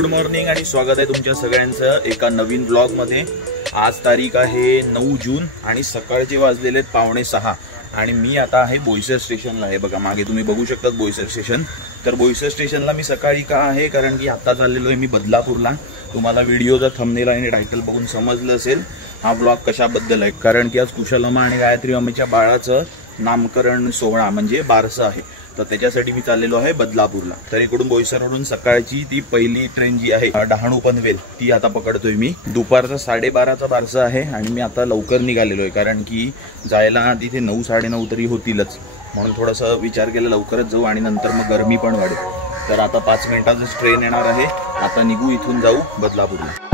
Good morning आणि स्वागत आहे तुमच्या सगळ्यांचं एका नवीन ब्लॉग मध्ये। आज तारीख आहे 9 जून आणि सकाळचे वाजलेले आहेत 5:45 आणि मी आता आहे बोईसर स्टेशनला आहे। बघा मागे तुम्ही बघू शकता बोईसर स्टेशन। तर बोईसर स्टेशनला मी सकाळी का आहे कारण की आता चाललेलो आहे मी बदलापूरला। तुम्हाला व्हिडिओचा थंबनेल आणि टायटल बघून समजलं असेल हा ब्लॉग कशाबद्दल आहे। कारण की आज कुशलमा आणि गायत्री अम्मेच्या बाळाचं नामकरण सोहळा म्हणजे बारसं आहे, तर त्याच्यासाठी मी चाललेलो आहे बदलापूरला। तर इकडून बोईसरवरून सकाळची ती पहिली ट्रेन जी आहे डहाणू पनवेल ती आता पकडतोय मी। दुपारचा 12:30चा बारसं आहे आणि मी आता लवकर निघालेलो आहे कारण की जायला तिथे 9 9:30 तरी होतीलच, म्हणून थोडासा विचार केला लवकरच जाऊ आणि नंतर मग गरमी पण वाढेल। तर आता 5 मिनिटांच ट्रेन येणार आहे, आता निघू इथून जाऊ बदलापूरला।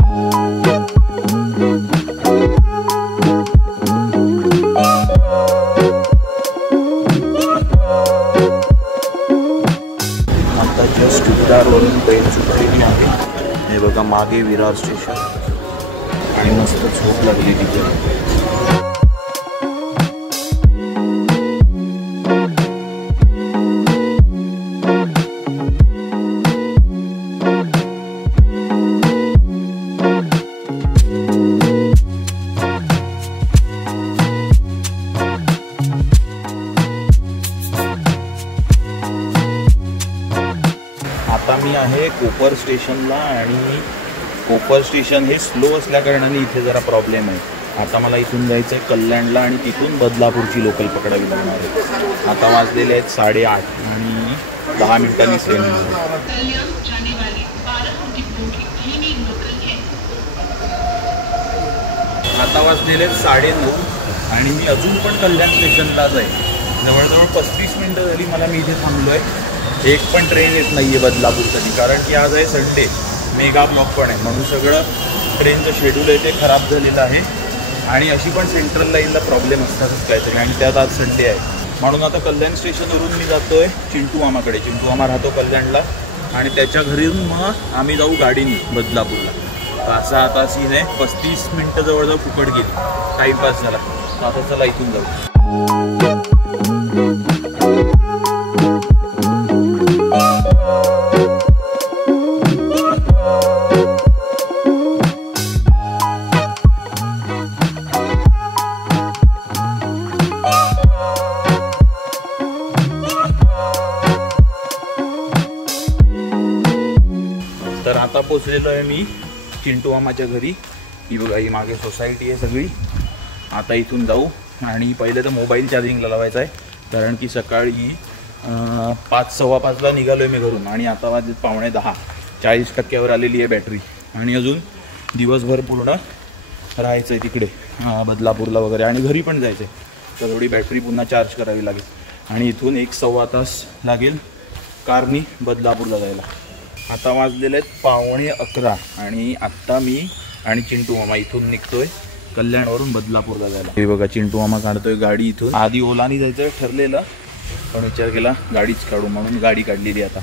जस्ट विरारवरून ट्रेन सुटलेली आहे। हे बघा मागे विरार स्टेशन आणि मस्त झोप लागली तिथे। आता मी आहे कोपर स्टेशनला आणि कोपर स्टेशन हे स्लो असल्या कारणाने इथे जरा प्रॉब्लेम आहे। आता मला इथून जायचं आहे कल्याणला आणि तिथून बदलापूरची लोकल पकडावी लागणार आहे। आता वाजलेले आहेत 8:30 आणि 10 मिनिटांनी ट्रेन आता वाजलेले आहेत 9:30 आणि मी अजून पण कल्याण स्टेशनलाच आहे। जवळजवळ 35 मिनिटं झाली मला मी इथे थांबलो आहे। एक पण ट्रेन येत नाही आहे बदलापूरसाठी कारण की आज आहे संडे, मेगा ब्लॉक पण आहे, म्हणून सगळं ट्रेनचं शेड्यूल आहे ते खराब झालेलं आहे। आणि अशी पण सेंट्रल लाईनला प्रॉब्लेम असतातच काहीतरी आणि त्यात आज संडे आहे, म्हणून आता कल्याण स्टेशनवरून मी जातो आहे चिंटू मामाकडे। चिंटू मामा राहतो कल्याणला आणि त्याच्या घरून मग आम्ही जाऊ गाडीने बदलापूरला। असा आता सीन आहे, 35 मिनटं जवळजवळ फुकट गेली, टाईमपास झाला। आता चला इथून जाऊ। तर आता पोचलेलो आहे मी चिंटू मामाच्या घरी। ही बघा ही मागे सोसायटी आहे सगळी। आता इथून जाऊ आणि पहिले तर मोबाईल चार्जिंगला लावायचा आहे कारण की सकाळी 5:15ला निघालो आहे मी घरून आणि आता वाजले 9:45, 40% आलेली आहे बॅटरी आणि अजून दिवसभर पूर्ण राहायचं आहे तिकडे बदलापूरला वगैरे आणि घरी पण जायचं आहे, तर थोडी बॅटरी पुन्हा चार्ज करावी लागेल आणि इथून 1-1.25 तास लागेल कारनी बदलापूरला जायला। आता वाजलेले आहेत 11:15 आणि आत्ता मी आणि चिंटू मामा इथून निघतोय कल्याणवरून बदलापूरला जायला। हे बघा चिंटू मामा काढतोय गाडी इथून। आधी ओलानी जायचं ठरलेलं पण विचार केला गाडीच काढू म्हणून गाडी काढलेली आता।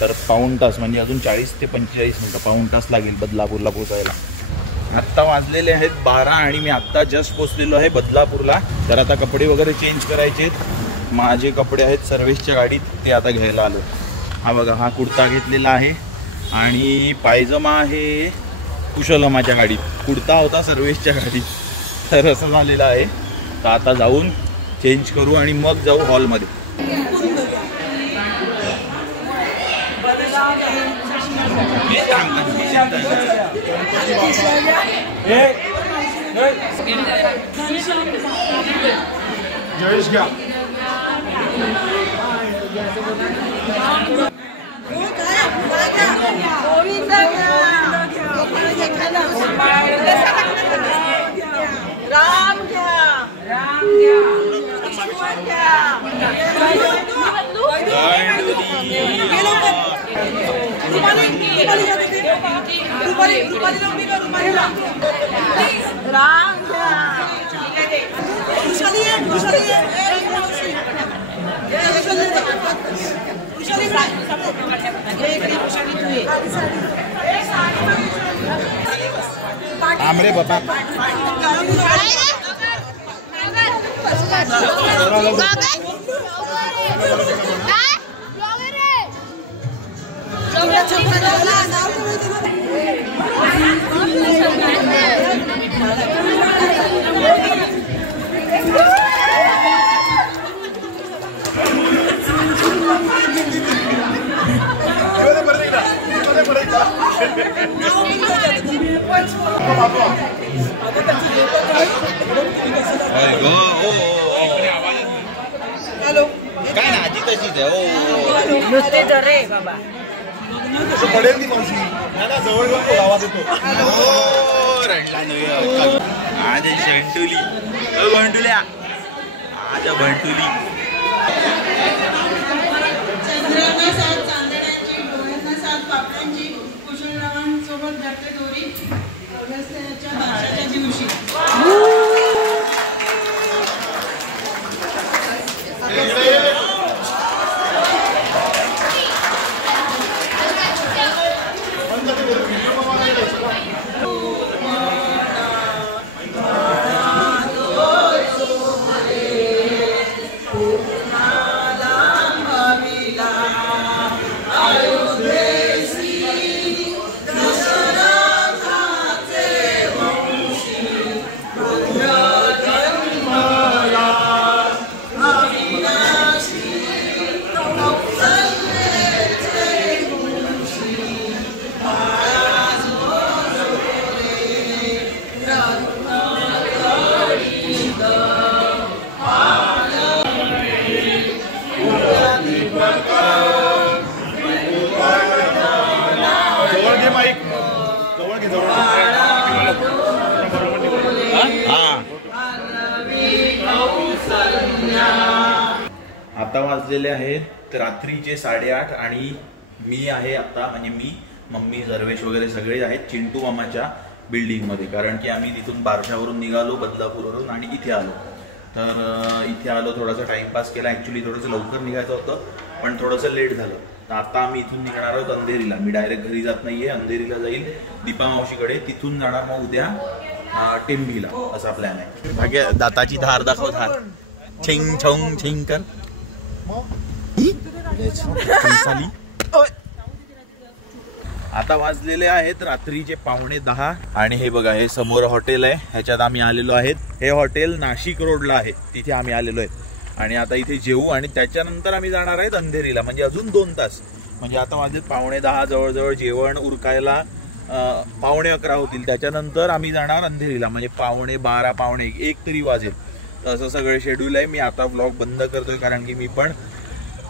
तर 1.25 तास म्हणजे अजून 40 ते 45 मिनटं 1.25 तास लागेल बदलापूरला पोचायला। आत्ता वाजलेले आहेत 12 आणि मी आत्ता जस्ट पोचलेलो आहे बदलापूरला। तर आता कपडे वगैरे चेंज करायचे, माझे कपडे आहेत सर्व्हिसच्या गाडीत, ते आता घ्यायला आलो। हा बघा हा कुर्ता घेतलेला आहे आणि पायजमा आहे कुशलमाच्या गाडीत, कुर्ता होता सर्व्हिसच्या गाडीत, तर असं झालेलं आहे। तर आता जाऊन चेंज करू आणि मग जाऊ हॉलमध्ये। आमरे बाबा काय ना आजी तशीच आहे. नुसते जर रे बाबा पडेल ती मावशी जवळ घेऊन आवाज येतो. आज शंटुली बंटुल्या आज बंटुली चंद्रांना सात चांदण्याची डोळ्यांना सात पापड्यांची कुशलरावांसोबत जाते दोरी अगस्त्याच्या बारशाच्या दिवशी. आता वाजलेले आहेत रात्रीचे 8:30 आणि मी आहे आता म्हणजे मी मम्मी सर्वेश वगैरे सगळे आहेत चिंटू मामाच्या बिल्डिंगमध्ये. कारण की आम्ही तिथून बारशावरून निघालो बदलापूरवरून आणि इथे आलो. तर इथे आलो थोडासा टाइमपास केला. ॲक्च्युली थोडंसं लवकर निघायचं होतं पण थोडंसं लेट झालं. तर आता आम्ही इथून निघणार आहोत अंधेरीला. मी डायरेक्ट घरी जात नाहीये, अंधेरीला जाईल दीपा मावशीकडे, तिथून जाणार मग उद्या टेंबीला असा प्लॅन आहे. भाग्य दाताची धार दाखव, धार छिंग छंग छिंग कर. आता वाजलेले आहेत रात्रीचे 9:15 आणि हे बघा हे समोर हॉटेल आहे, ह्याच्यात आम्ही आलेलो आहेत. हे हॉटेल नाशिक रोडला आहे, तिथे आम्ही आलेलो आहे आणि आता इथे जेवू आणि त्याच्यानंतर आम्ही जाणार आहेत अंधेरीला. म्हणजे अजून 2 तास. म्हणजे आता वाजले 9:15 जवळजवळ जेवण उरकायला 11:15 होतील. त्याच्यानंतर आम्ही जाणार अंधेरीला म्हणजे 12:15 1 तरी वाजेल. तर असं सगळं शेड्यूल आहे. मी आता व्लॉग बंद करतोय कारण की मी पण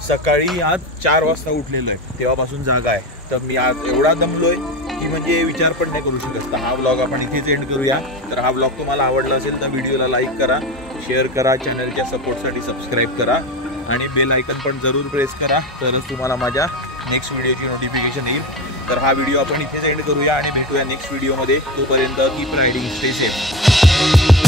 सकाळी आज 4 वाजता उठलेलो आहे, तेव्हापासून जागा आहे. तर मी आज एवढा दमलोय की म्हणजे विचार पण नाही करू शकत. तर हा व्लॉग आपण इथेच एंड करूया. तर हा व्लॉग तुम्हाला आवडला असेल तर व्हिडिओला लाईक करा, शेअर करा, चॅनलच्या सपोर्टसाठी सबस्क्राईब करा आणि बेल आयकन पण जरूर प्रेस करा, तरच तुम्हाला माझ्या नेक्स्ट व्हिडिओची नोटिफिकेशन येईल. तर हा व्हिडिओ आपण इथेच एंड करूया आणि भेटूया नेक्स्ट व्हिडिओमध्ये. तोपर्यंत कीप रायडिंग, स्टे सेफ.